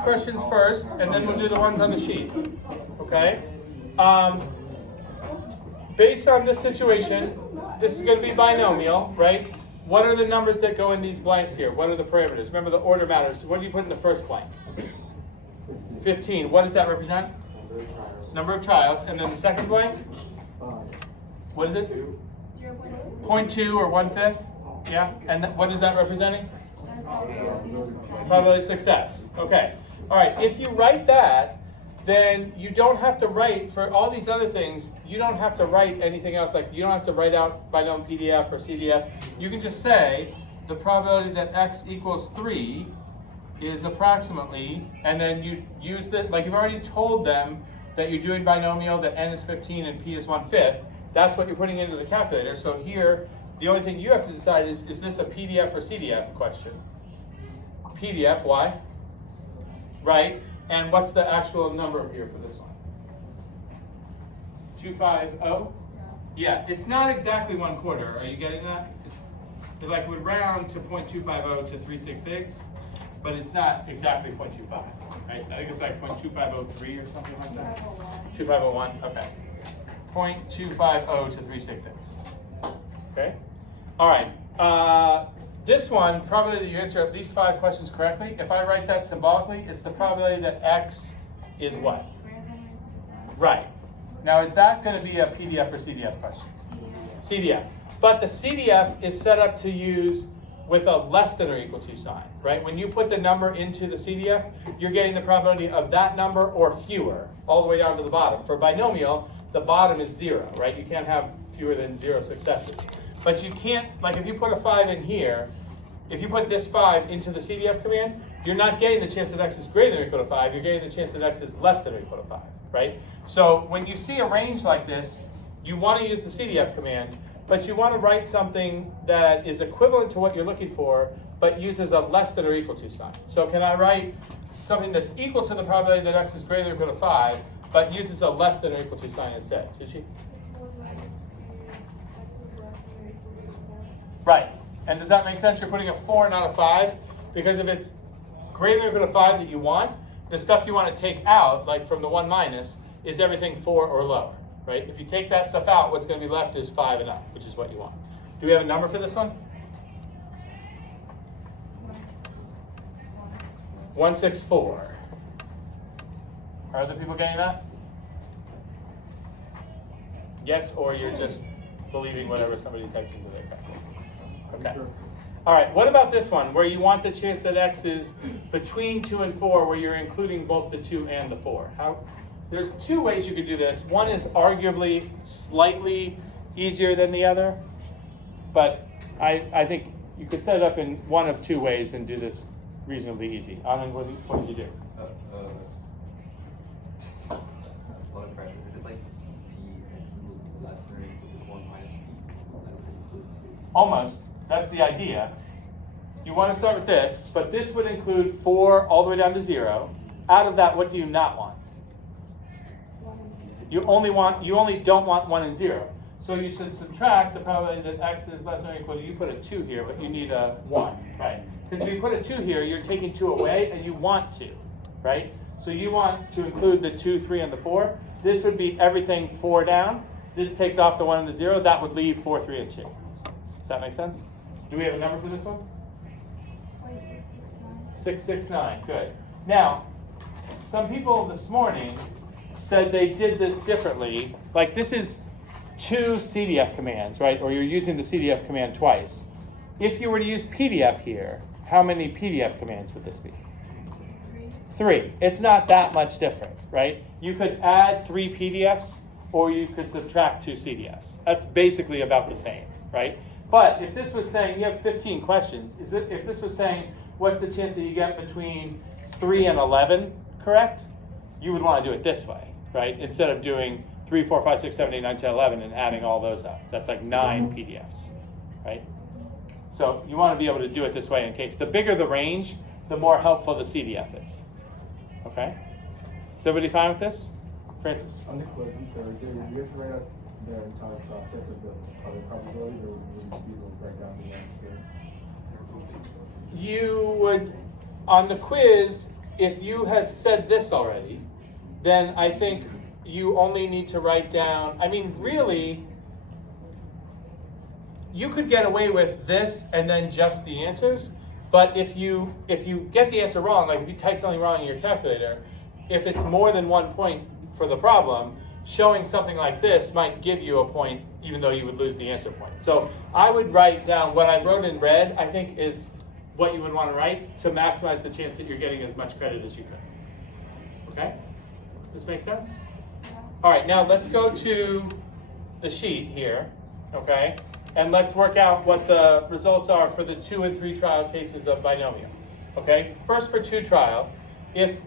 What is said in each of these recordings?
questions first, and then we'll do the ones on the sheet. Okay? Based on this situation, this is going to be binomial, right? What are the numbers that go in these blanks here? What are the parameters? Remember, the order matters. What do you put in the first blank? 15. What does that represent? Number of trials. And then the second blank? What is it? 0.2 or 1/5? Yeah. And what is that representing? Probability of success. Okay. All right. If you write that, then you don't have to write, for all these other things, you don't have to write anything else. Like, you don't have to write out binomial PDF or CDF. You can just say the probability that x equals 3 is approximately, and then you use the, like you've already told them that you're doing binomial, that n is 15 and p is 1/5. That's what you're putting into the calculator. So here, the only thing you have to decide is this a PDF or CDF question? PDF, why? Right. And what's the actual number here for this one? 250? Yeah, it's not exactly 1/4. Are you getting that? It's like we round to 0.250 to 3 sig figs, but it's not exactly 0.25, right? I think it's like 0.2503 or something like that. 2501, okay. 0.250 to 3 sig figs. Okay? All right. This one, probability that you answer at least 5 questions correctly. If I write that symbolically, it's the probability that x is what? Right. Now, is that going to be a PDF or CDF question? CDF. But the CDF is set up to use with a less than or equal to sign, right? When you put the number into the CDF, you're getting the probability of that number or fewer, all the way down to the bottom. For binomial, the bottom is 0, right? You can't have fewer than 0 successes. But you can't, like if you put a 5 in here, if you put this 5 into the CDF command, you're not getting the chance that x is greater than or equal to 5, you're getting the chance that x is less than or equal to 5, right? So when you see a range like this, you want to use the CDF command, but you want to write something that is equivalent to what you're looking for, but uses a less than or equal to sign. So can I write something that's equal to the probability that x is greater than or equal to 5, but uses a less than or equal to sign instead? Sushi? Right. And does that make sense? You're putting a 4, not a 5, because if it's greater than or equal to 5 that you want, the stuff you want to take out, like from the 1 minus, is everything 4 or lower, right? If you take that stuff out, what's going to be left is 5 and up, which is what you want. Do we have a number for this one? 164. Are other people getting that? Yes, or you're just believing whatever somebody typed into their calculator? Okay. All right, what about this one, where you want the chance that x is between 2 and 4, where you're including both the 2 and the 4? There's 2 ways you could do this. One is arguably slightly easier than the other, but I think you could set it up in one of 2 ways and do this reasonably easy. Anand, what did you do? Blood pressure. Is it like P is less than or equal to 1 minus P less than or equal to 2? Almost. That's the idea. You want to start with this, but this would include 4 all the way down to 0. Out of that, what do you not want? You only don't want 1 and 0. So you should subtract the probability that x is less than or equal to, you put a 2 here, but you need a 1, right? Because if you put a 2 here, you're taking 2 away, and you want 2, right? So you want to include the 2, 3, and the 4. This would be everything 4 down. This takes off the 1 and the 0. That would leave 4, 3, and 2. Does that make sense? Do we have a number for this one? 669, good. Now, some people this morning said they did this differently. Like this is 2 CDF commands, right? Or you're using the CDF command twice. If you were to use PDF here, how many PDF commands would this be? 3. It's not that much different, right? You could add 3 PDFs or you could subtract 2 CDFs. That's basically about the same, right? But if this was saying you have 15 questions, if this was saying what's the chance that you get between 3 and 11 correct, you would want to do it this way, right? Instead of doing 3, 4, 5, 6, 7, 8, 9, 10, 11 and adding all those up. That's like 9 PDFs, right? So you want to be able to do it this way in case. The bigger the range, the more helpful the CDF is. Okay? Is everybody fine with this? Francis? On the quiz on Thursday, would you have to write out the entire process of the other probabilities, or would you be able to break down the answer? You would, on the quiz, if you had said this already, then I think you only need to write down, I mean, really, you could get away with this and then just the answers, but if you get the answer wrong, like if you type something wrong in your calculator, if it's more than 1 point for the problem, showing something like this might give you a point, even though you would lose the answer point. So I would write down what I wrote in red, I think is what you would want to write to maximize the chance that you're getting as much credit as you could. Okay? Does this make sense? All right, now let's go to the sheet here, okay? And let's work out what the results are for the 2 and 3 trial cases of binomial. Okay, first for 2 trial, if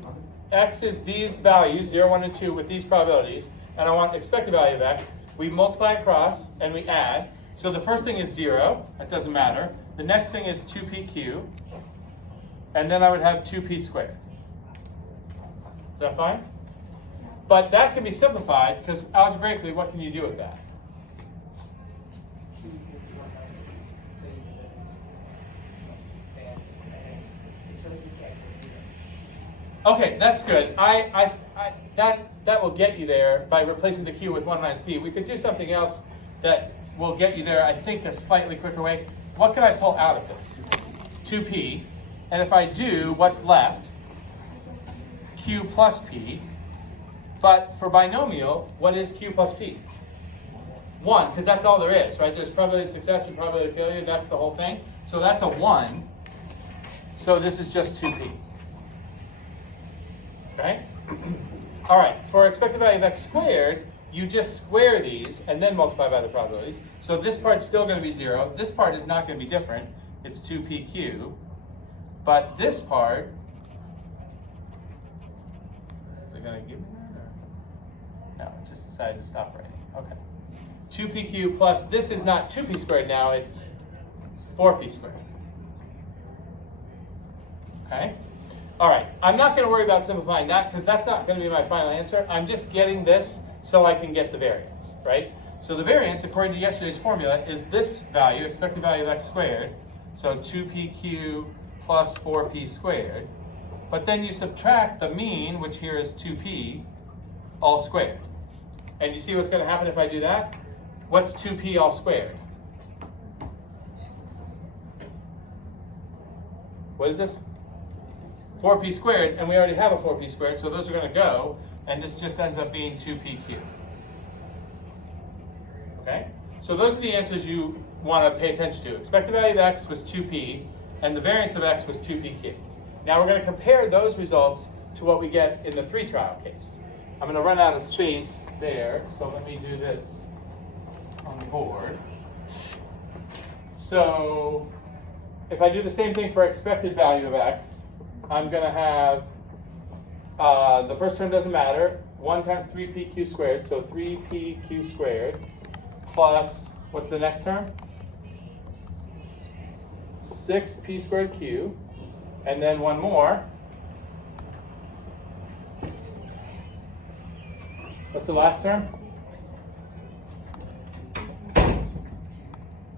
x is these values, 0, 1, and 2, with these probabilities, and I want expected value of x, we multiply across and we add. So the first thing is 0, that doesn't matter. The next thing is 2pq, and then I would have 2p squared. Is that fine? But that can be simplified, because algebraically, what can you do with that? Okay, that's good. That will get you there by replacing the q with 1 minus p. We could do something else that will get you there, I think, a slightly quicker way. What can I pull out of this? 2p. And if I do, what's left? Q plus p. But for binomial, what is q plus p? 1, because that's all there is, right? There's probability of success and probability of failure. That's the whole thing. So that's a 1. So this is just 2p. Okay? All right, for expected value of x squared, you just square these and then multiply by the probabilities. So this part's still going to be 0. This part is not going to be different. It's 2pq. But this part, is it going to give me that? Or? No, it just decided to stop writing. Okay. 2pq plus, this is not 2p squared now, it's 4p squared. Okay? All right, I'm not going to worry about simplifying that because that's not going to be my final answer. I'm just getting this so I can get the variance, right? So the variance, according to yesterday's formula, is this value, expected value of x squared, so 2pq plus 4p squared. But then you subtract the mean, which here is 2p, all squared. And you see what's going to happen if I do that? What's 2p all squared? What is this? 4p squared, and we already have a 4p squared, so those are going to go, and this just ends up being 2pq. Okay? So those are the answers you want to pay attention to. Expected value of x was 2p, and the variance of x was 2pq. Now we're going to compare those results to what we get in the 3 trial case. I'm going to run out of space there, so let me do this on the board. So if I do the same thing for expected value of x, I'm going to have, the first term doesn't matter, 1 times 3pq squared, so 3pq squared, plus, what's the next term? 6p squared q, and then one more. What's the last term?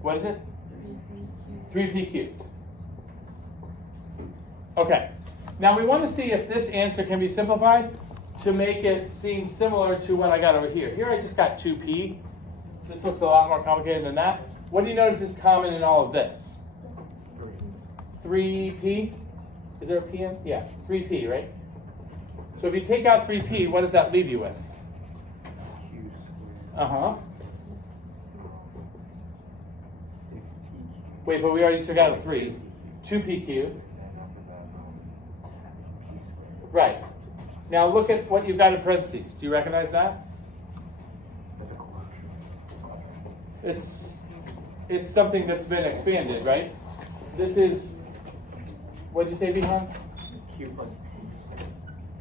What is it? 3p cubed. Okay. Now we want to see if this answer can be simplified to make it seem similar to what I got over here. Here I just got 2p. This looks a lot more complicated than that. What do you notice is common in all of this? 3p? Is there a p in? Yeah, 3p, right? So if you take out 3p, what does that leave you with? Uh-huh. Wait, but we already took out a 3. 2p cubed. Right. Now look at what you've got in parentheses. Do you recognize that? It's something that's been expanded, right? This is, what did you say, Bihan?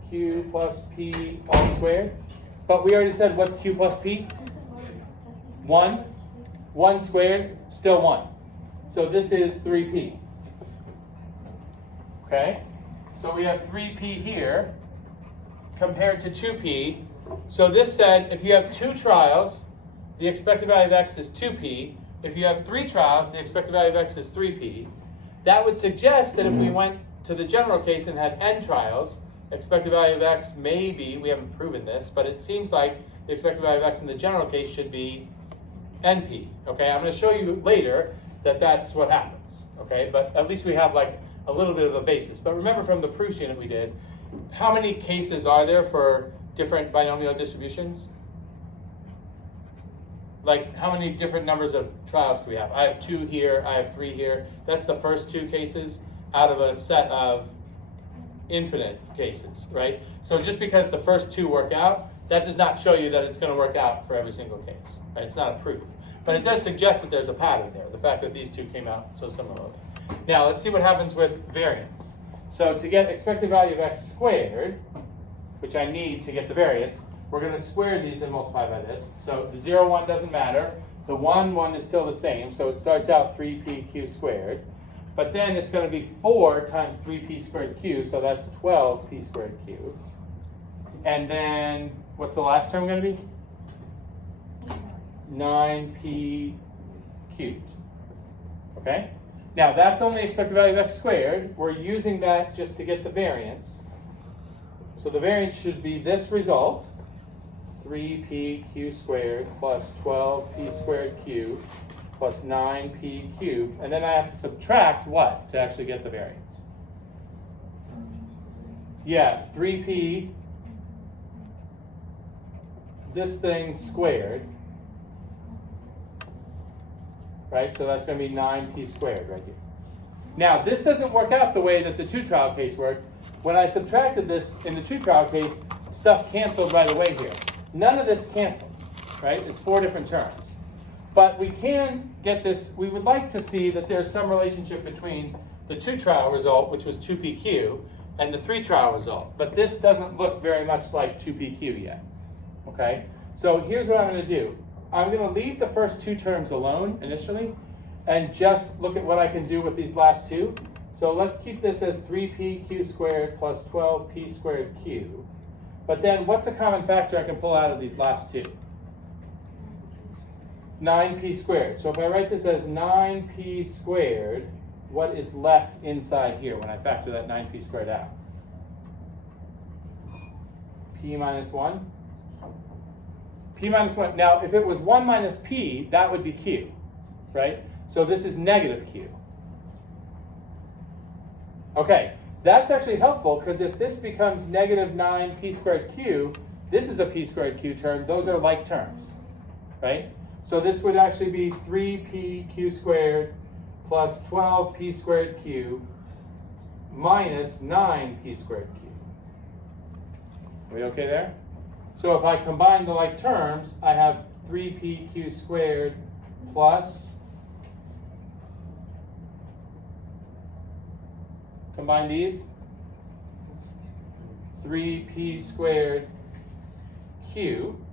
Q plus p all squared. But we already said, what's q plus p? 1. 1 squared, still 1. So this is 3p. Okay? So we have 3p here compared to 2p. So this said, if you have 2 trials, the expected value of x is 2p. If you have 3 trials, the expected value of x is 3p. That would suggest that if we went to the general case and had n trials, expected value of x may be, we haven't proven this, but it seems like the expected value of x in the general case should be NP. Okay, I'm going to show you later that that's what happens. Okay, but at least we have like a little bit of a basis. But remember from the proofs unit we did, how many cases are there for different binomial distributions? Like how many different numbers of trials do we have? I have 2 here, I have 3 here. That's the first 2 cases out of a set of infinite cases, right? So just because the first 2 work out, that does not show you that it's going to work out for every single case. Right? It's not a proof. But it does suggest that there's a pattern there, the fact that these 2 came out so similarly. Now let's see what happens with variance. So to get expected value of x squared, which I need to get the variance, we're going to square these and multiply by this. So the 0, 1 doesn't matter. The 1, 1 is still the same. So it starts out 3pq squared. But then it's going to be 4 times 3p squared q, so that's 12p squared q. And then what's the last term going to be? 9p cubed. Okay? Now that's only expected value of x squared. We're using that just to get the variance. So the variance should be this result, 3pq squared plus 12p squared q plus 9p cubed. And then I have to subtract what to actually get the variance? Yeah, 3p, this thing squared. Right, so that's going to be 9p squared right here. Now, this doesn't work out the way that the 2 trial case worked. When I subtracted this in the 2 trial case, stuff canceled right away here. None of this cancels, right? It's 4 different terms. But we can get this, we would like to see that there's some relationship between the 2 trial result, which was 2pq, and the 3 trial result. But this doesn't look very much like 2pq yet, okay? So here's what I'm going to do. I'm going to leave the first 2 terms alone initially and just look at what I can do with these last 2. So let's keep this as 3pq squared plus 12p squared q. But then what's a common factor I can pull out of these last 2? 9p squared. So if I write this as 9p squared, what is left inside here when I factor that 9p squared out? P minus 1? P minus 1. Now, if it was 1 minus p, that would be q, right? So this is negative q. Okay, that's actually helpful because if this becomes negative 9p squared q, this is a p squared q term. Those are like terms, right? So this would actually be 3pq squared plus 12p squared q minus 9p squared q. Are we okay there? So if I combine the like terms, I have 3pq squared plus, combine these, 3p squared q,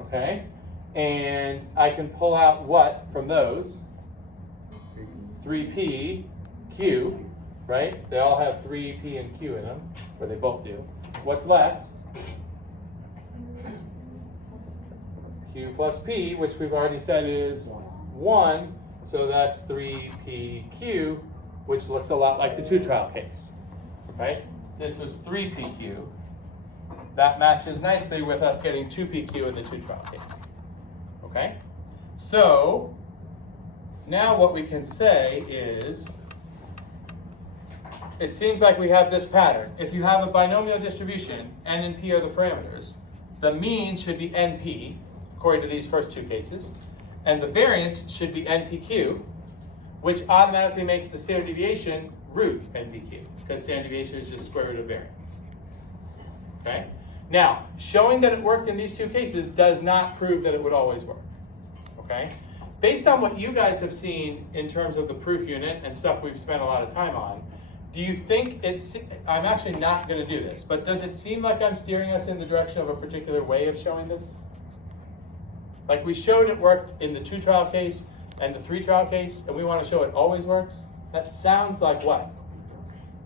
okay? And I can pull out what from those? 3p q, right? They all have 3p and q in them, or they both do. What's left? Q plus p, which we've already said is 1, so that's 3pq, which looks a lot like the 2 trial case, right? This was 3pq. That matches nicely with us getting 2pq in the 2 trial case, okay? So now what we can say is, it seems like we have this pattern. If you have a binomial distribution, n and p are the parameters, the mean should be np, according to these first 2 cases, and the variance should be npq, which automatically makes the standard deviation root npq, because standard deviation is just square root of variance. Okay? Now, showing that it worked in these 2 cases does not prove that it would always work. Okay? Based on what you guys have seen in terms of the proof unit and stuff we've spent a lot of time on, do you think it's, I'm actually not going to do this, but does it seem like I'm steering us in the direction of a particular way of showing this? Like we showed it worked in the 2 trial case and the 3 trial case, and we want to show it always works? That sounds like what?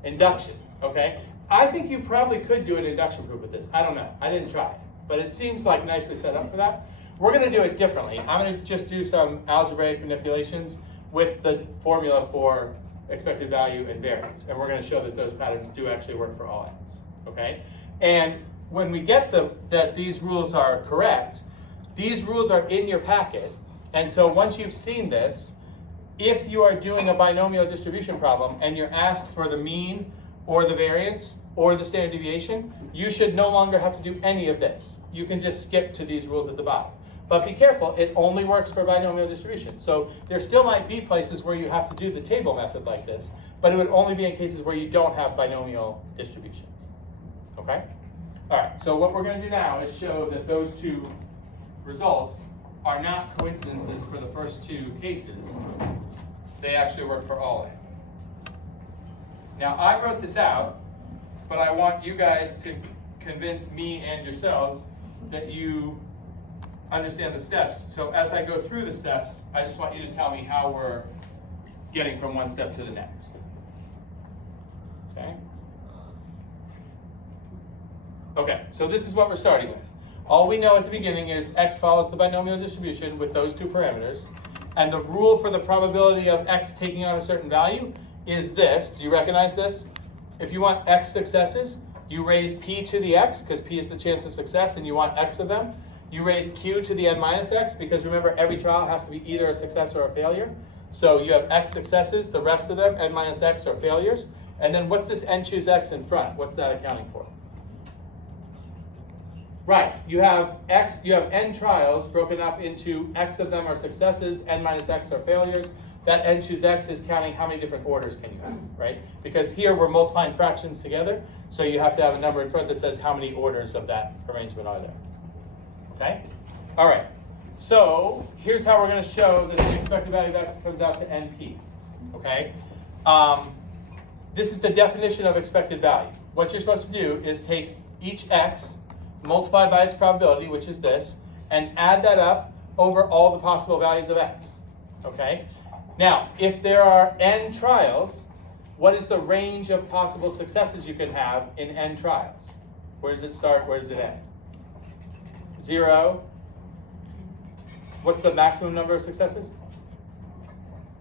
Induction, okay? I think you probably could do an induction proof with this. I don't know. I didn't try it, but it seems like nicely set up for that. We're going to do it differently. I'm going to just do some algebraic manipulations with the formula for expected value and variance, and we're going to show that those patterns do actually work for all n's. okay? And when we get that these rules are correct, these rules are in your packet, and so once you've seen this, if you are doing a binomial distribution problem and you're asked for the mean or the variance or the standard deviation, you should no longer have to do any of this. You can just skip to these rules at the bottom. But be careful, it only works for binomial distribution. So there still might be places where you have to do the table method like this, but it would only be in cases where you don't have binomial distributions. Okay? All right, so what we're going to do now is show that those two results are not coincidences for the first two cases. They actually work for all n. Now, I wrote this out, but I want you guys to convince me and yourselves that you understand the steps. So as I go through the steps, I just want you to tell me how we're getting from one step to the next. Okay? Okay, so this is what we're starting with. All we know at the beginning is x follows the binomial distribution with those two parameters. And the rule for the probability of x taking on a certain value is this. Do you recognize this? If you want x successes, you raise p to the x, because p is the chance of success, and you want x of them. You raise q to the n minus x, because remember, every trial has to be either a success or a failure. So you have x successes, the rest of them, n minus x, are failures. And then what's this n choose x in front? What's that accounting for? Right, you have n trials broken up into x of them are successes, n minus x are failures. That n choose x is counting how many different orders can you have, right? Because here we're multiplying fractions together, so you have to have a number in front that says how many orders of that arrangement are there. Okay? All right, so here's how we're going to show that the expected value of x comes out to np. Okay? This is the definition of expected value. What you're supposed to do is take each x, multiply by its probability, which is this, and add that up over all the possible values of x. Okay? Now, if there are n trials, what is the range of possible successes you can have in n trials? Where does it start? Where does it end? 0. What's the maximum number of successes?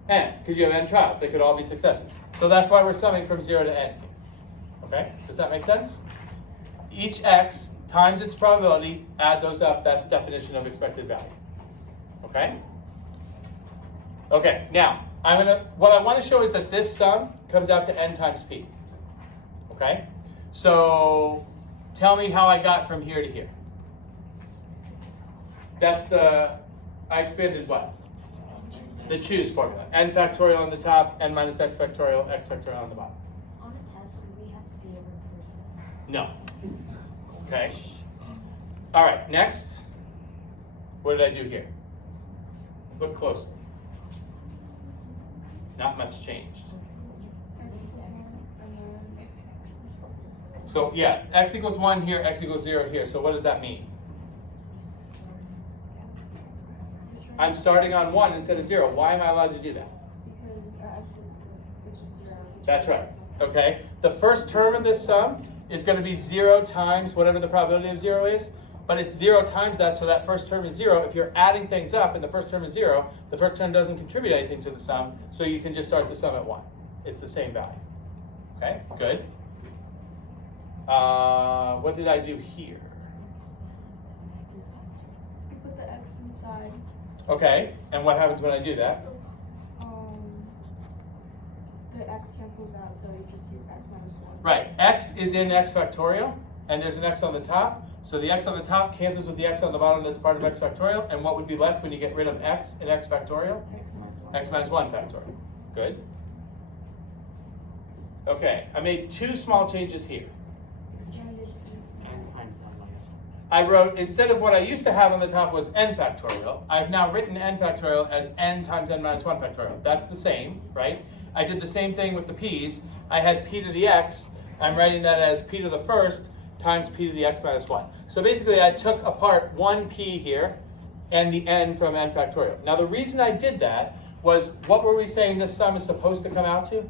N, because you have n trials. They could all be successes. So that's why we're summing from 0 to n. Okay? Does that make sense? Each x times its probability, add those up. That's definition of expected value. Okay? Okay, now, what I want to show is that this sum comes out to n times p. Okay? So, tell me how I got from here to here. That's I expanded what? The choose formula. N factorial on the top, n minus x factorial on the bottom. On a test, would we have to be able to prove this? No. Okay. All right, next. What did I do here? Look closely. Not much changed. So yeah, x equals 1 here, x equals 0 here. So what does that mean? I'm starting on 1 instead of 0. Why am I allowed to do that? Because it's just 0. That's right. Okay. The first term of this sum is going to be 0 times whatever the probability of 0 is, but it's 0 times that, so that first term is 0. If you're adding things up and the first term is 0, the first term doesn't contribute anything to the sum, so you can just start the sum at 1. It's the same value. Okay, good. What did I do here? You put the x inside. Okay, and what happens when I do that? The x cancels out, so you just use x minus 1. Right, x is in x factorial, and there's an x on the top. So the x on the top cancels with the x on the bottom that's part of x factorial, and what would be left when you get rid of x in x factorial? X minus 1. X minus 1 factorial. Good. Okay, I made 2 small changes here. Expanded I wrote, instead of what I used to have on the top was n factorial, I've now written n factorial as n times n minus 1 factorial. That's the same, right? I did the same thing with the p's. I had p to the x. I'm writing that as p to the first times p to the x minus 1. So basically I took apart 1p here and the n from n factorial. Now the reason I did that was, what were we saying this sum is supposed to come out to?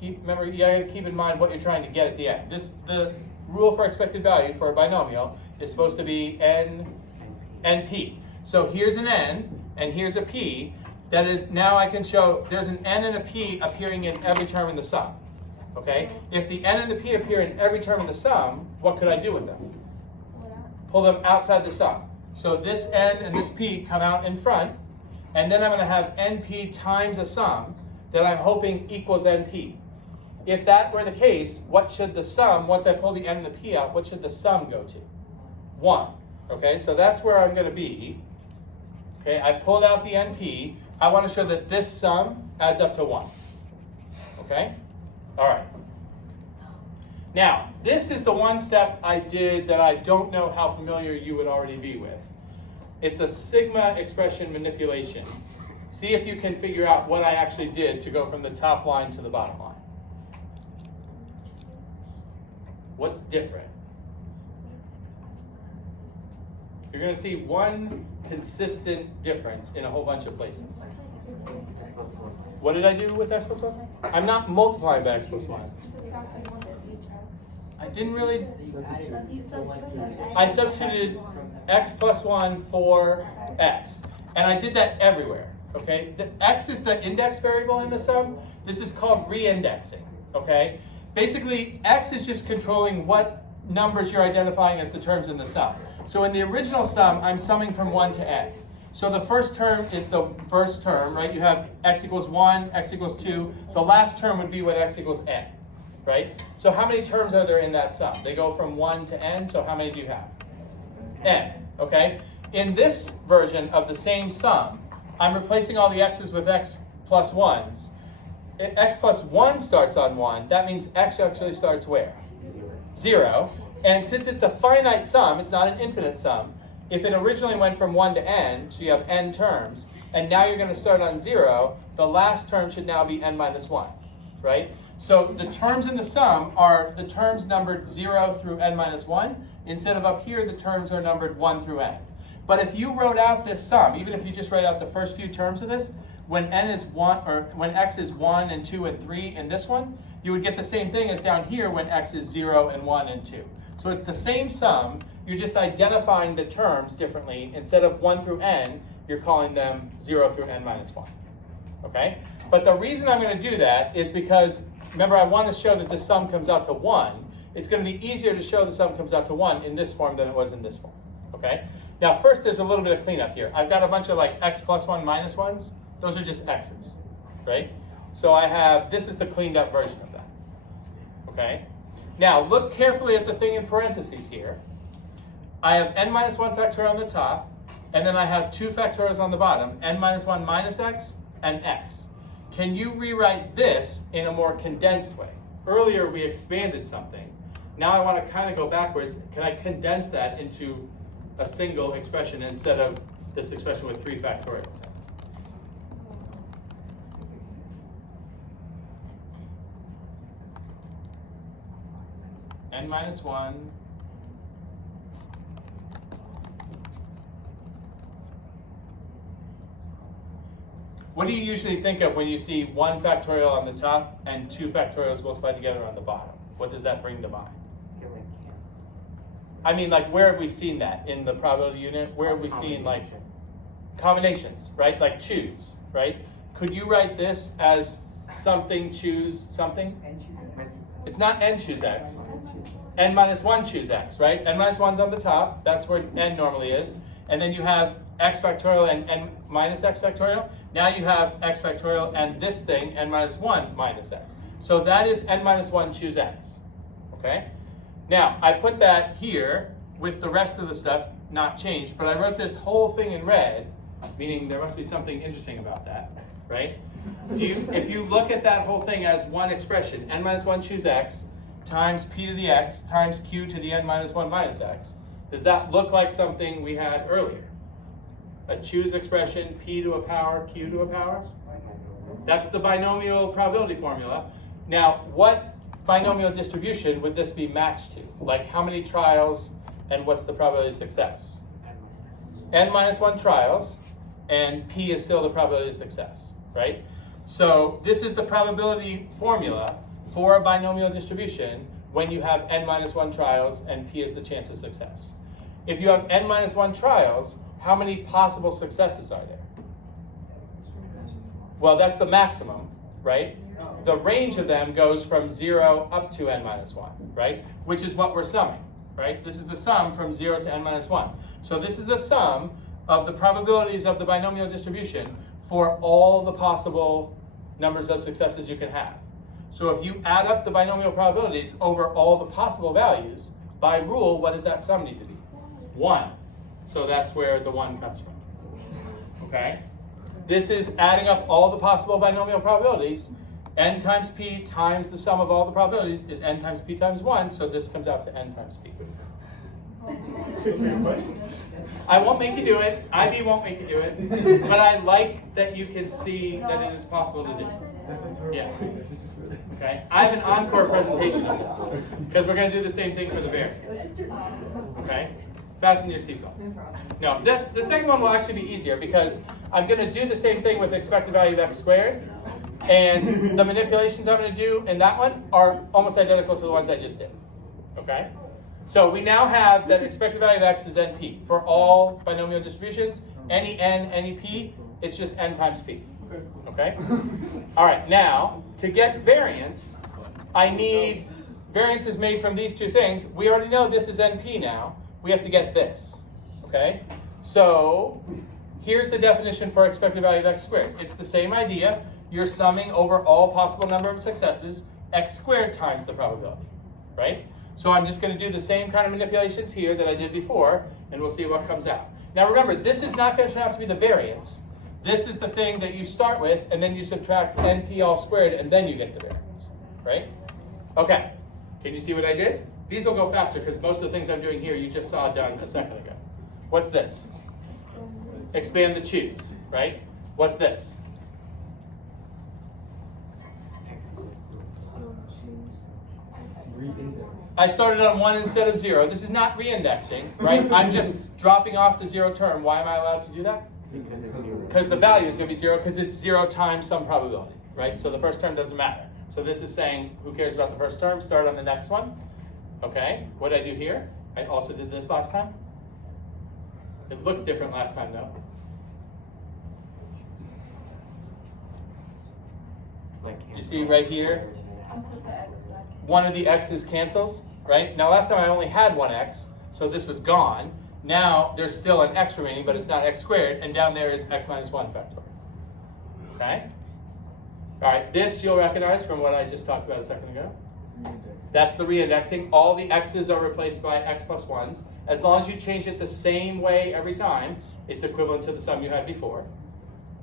Remember, you gotta keep in mind what you're trying to get at the end. The rule for expected value for a binomial is supposed to be np. So here's an n and here's a p. That is, now I can show there's an n and a p appearing in every term in the sum. Okay? If the n and the p appear in every term in the sum, what could I do with them? Pull it out. Pull them outside the sum. So this n and this p come out in front, and then I'm going to have np times a sum that I'm hoping equals np. If that were the case, what should the sum, once I pull the n and the p out, what should the sum go to? 1. Okay, so that's where I'm going to be. Okay, I pulled out the np. I want to show that this sum adds up to 1. Okay? All right. Now, this is the one step I did that I don't know how familiar you would already be with. It's a sigma expression manipulation. See if you can figure out what I actually did to go from the top line to the bottom line. What's different? You're going to see one consistent difference in a whole bunch of places. What did I do with x plus 1? I'm not multiplying by x plus 1. So they got the one at each x. I didn't really. You I substituted x plus 1 for x. And I did that everywhere. Okay? The x is the index variable in the sum. This is called reindexing. Okay? Basically, x is just controlling what numbers you're identifying as the terms in the sum. So in the original sum, I'm summing from 1 to n. So the first term is the first term, right? You have x equals 1, x equals 2. The last term would be what x equals n, right? So how many terms are there in that sum? They go from 1 to n, so how many do you have? N, okay? In this version of the same sum, I'm replacing all the x's with x plus 1s. If x plus 1 starts on 1, that means x actually starts where? 0. And since it's a finite sum, it's not an infinite sum, if it originally went from 1 to n, so you have n terms, and now you're going to start on 0, the last term should now be n minus 1, right? So the terms in the sum are the terms numbered 0 through n minus 1. Instead of up here, the terms are numbered 1 through n. But if you wrote out this sum, even if you just write out the first few terms of this, when n is 1, or when x is 1 and 2 and 3 in this one, you would get the same thing as down here when x is 0 and 1 and 2. So it's the same sum, you're just identifying the terms differently. Instead of 1 through n, you're calling them 0 through n minus 1. Okay? But the reason I'm going to do that is because, remember, I want to show that the sum comes out to 1. It's going to be easier to show the sum comes out to 1 in this form than it was in this form. Okay? Now, first, there's a little bit of cleanup here. I've got a bunch of like x plus 1 minus 1s. Those are just x's, right? So I have, this is the cleaned up version of that. Okay? Now, look carefully at the thing in parentheses here. I have n minus 1 factorial on the top, and then I have 2 factorials on the bottom, n minus 1 minus x and x. Can you rewrite this in a more condensed way? Earlier, we expanded something. Now I want to kind of go backwards. Can I condense that into a single expression instead of this expression with 3 factorials? N minus 1 What do you usually think of when you see 1 factorial on the top and 2 factorials multiplied together on the bottom? What does that bring to mind? I mean, like, where have we seen that in the probability unit? Where have we seen, like, combinations, right? Like choose, right? Could you write this as something choose something? It's not n choose x. N minus 1 choose x, right? N minus 1's on the top. That's where n normally is. And then you have x factorial and n minus x factorial. Now you have x factorial and this thing, n minus 1 minus x. So that is n minus 1 choose x. Okay? Now, I put that here with the rest of the stuff not changed, but I wrote this whole thing in red, meaning there must be something interesting about that, right? If you look at that whole thing as one expression, n minus 1 choose x times p to the x times q to the n minus 1 minus x, does that look like something we had earlier? A choose expression, p to a power, q to a power? That's the binomial probability formula. Now, what binomial distribution would this be matched to? Like, how many trials and what's the probability of success? N minus 1 trials, and p is still the probability of success, right? So this is the probability formula for a binomial distribution when you have n minus 1 trials and p is the chance of success. If you have n minus 1 trials, how many possible successes are there? Well, that's the maximum, right? the range of them goes from 0 up to n minus 1, right? Which is what we're summing, right? This is the sum from 0 to n minus 1. So this is the sum of the probabilities of the binomial distribution for all the possible numbers of successes you can have. So if you add up the binomial probabilities over all the possible values, by rule, what does that sum need to be? 1. So that's where the 1 comes from. Okay? This is adding up all the possible binomial probabilities. N times p times the sum of all the probabilities is n times p times 1, so this comes out to n times p. I won't make you do it. IB won't make you do it. But I like that you can see that it is possible to do. Yeah. Okay? I have an encore presentation of this, because we're going to do the same thing for the variance. Okay? Fasten your seatbelts. No, the second one will actually be easier, because I'm going to do the same thing with expected value of x squared, and the manipulations I'm going to do in that one are almost identical to the ones I just did. Okay? So we now have that expected value of x is np. For all binomial distributions, any n, any p, it's just n times p. Okay? All right, now, to get variance, I need, variance is made from these two things. We already know this is np now. We have to get this. Okay? So here's the definition for expected value of x squared. It's the same idea. You're summing over all possible number of successes, x squared times the probability. Right? So I'm just going to do the same kind of manipulations here that I did before, and we'll see what comes out. Now remember, this is not going to turn out to be the variance. This is the thing that you start with, and then you subtract np all squared, and then you get the variance. Right? Okay. Can you see what I did? These will go faster, because most of the things I'm doing here you just saw done a second ago. What's this? Expand the choose. Right? What's this? I started on 1 instead of 0. This is not reindexing, right? I'm just dropping off the 0 term. Why am I allowed to do that? Because the value is going to be 0, because it's 0 times some probability, right? So the first term doesn't matter. So this is saying, who cares about the first term? Start on the next one. Okay, what did I do here? I also did this last time. It looked different last time, though. You see right here, one of the x's cancels, right? Now last time I only had one x, so this was gone. Now there's still an x remaining, but it's not x squared, and down there is x minus 1 factorial. Okay? All right, this you'll recognize from what I just talked about a second ago. That's the reindexing. All the x's are replaced by x plus 1s. As long as you change it the same way every time, it's equivalent to the sum you had before.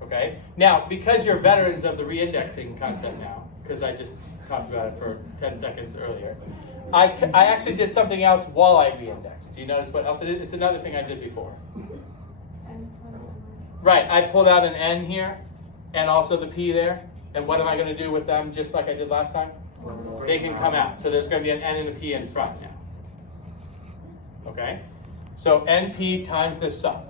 Okay? Now, because you're veterans of the reindexing concept now, because I just talked about it for 10 seconds earlier, I actually did something else while I reindexed. Do you notice what else I did? It's another thing I did before. Right, I pulled out an n here, and also the p there. And what am I going to do with them, just like I did last time? They can come out. So there's going to be an n and a p in front now. Okay? So np times this sum.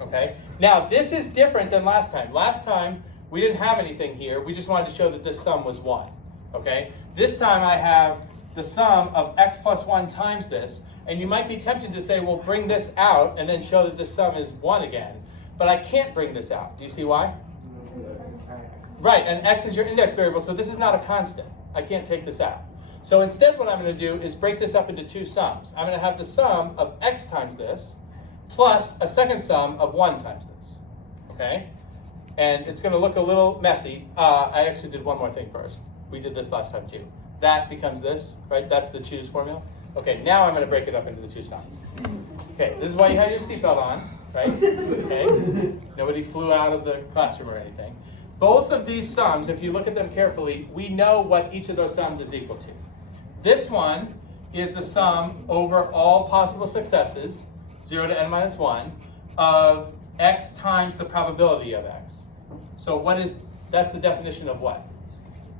Okay? Now, this is different than last time. Last time, we didn't have anything here. We just wanted to show that this sum was 1. Okay? This time I have the sum of x plus 1 times this. And you might be tempted to say, well, bring this out and then show that this sum is 1 again. But I can't bring this out. Do you see why? Right, and x is your index variable, so this is not a constant. I can't take this out. So instead what I'm going to do is break this up into two sums. I'm going to have the sum of x times this plus a second sum of 1 times this. Okay? And it's going to look a little messy. I actually did one more thing first. We did this last time too. That becomes this, right? That's the choose formula. Okay, now I'm going to break it up into the two sums. Okay, this is why you had your seatbelt on, right? Okay? Nobody flew out of the classroom or anything. Both of these sums, if you look at them carefully, we know what each of those sums is equal to. This one is the sum over all possible successes, 0 to n minus 1, of x times the probability of x. So that's the definition of what?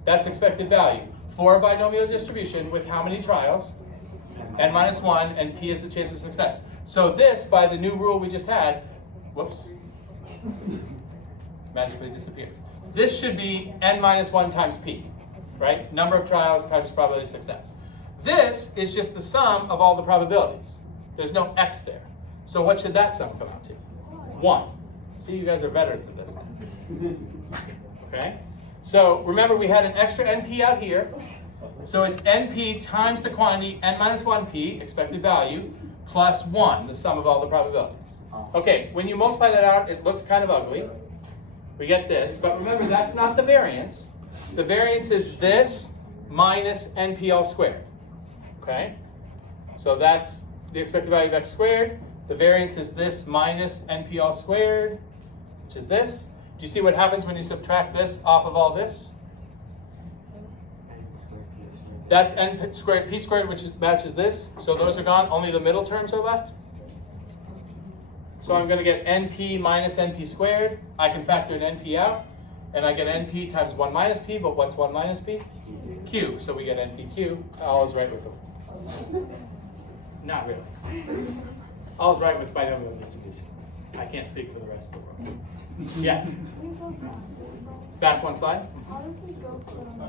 That's expected value. For a binomial distribution with how many trials? N minus 1, and p is the chance of success. So this, by the new rule we just had, whoops, magically disappears. This should be n minus 1 times p, right? Number of trials times probability of success. This is just the sum of all the probabilities. There's no x there. So what should that sum come out to? 1. See, you guys are veterans of this now. Okay? So remember, we had an extra NP out here. So it's NP times the quantity n minus 1p, expected value, plus 1, the sum of all the probabilities. Okay, when you multiply that out, it looks kind of ugly. We get this, but remember, that's not the variance. The variance is this minus NP all squared. Okay? So that's the expected value of x squared. The variance is this minus NP all squared, which is this. Do you see what happens when you subtract this off of all this? That's n squared p squared, which matches this. So those are gone. Only the middle terms are left. So I'm going to get np minus np squared. I can factor an np out. And I get np times 1 minus p. But what's 1 minus p? Q. So we get npq. All is right with them. Not really. All is right with binomial distributions. I can't speak for the rest of the world. Yeah. We go Back one slide. How does it go from the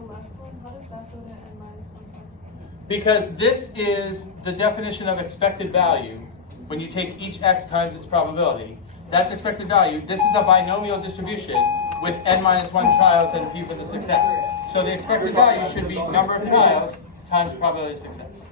left one? How does that go to n minus 1 times? Because this is the definition of expected value. When you take each x times its probability, that's expected value. This is a binomial distribution with n minus 1 trials and p for the success. So the expected value should be number of trials times probability of success.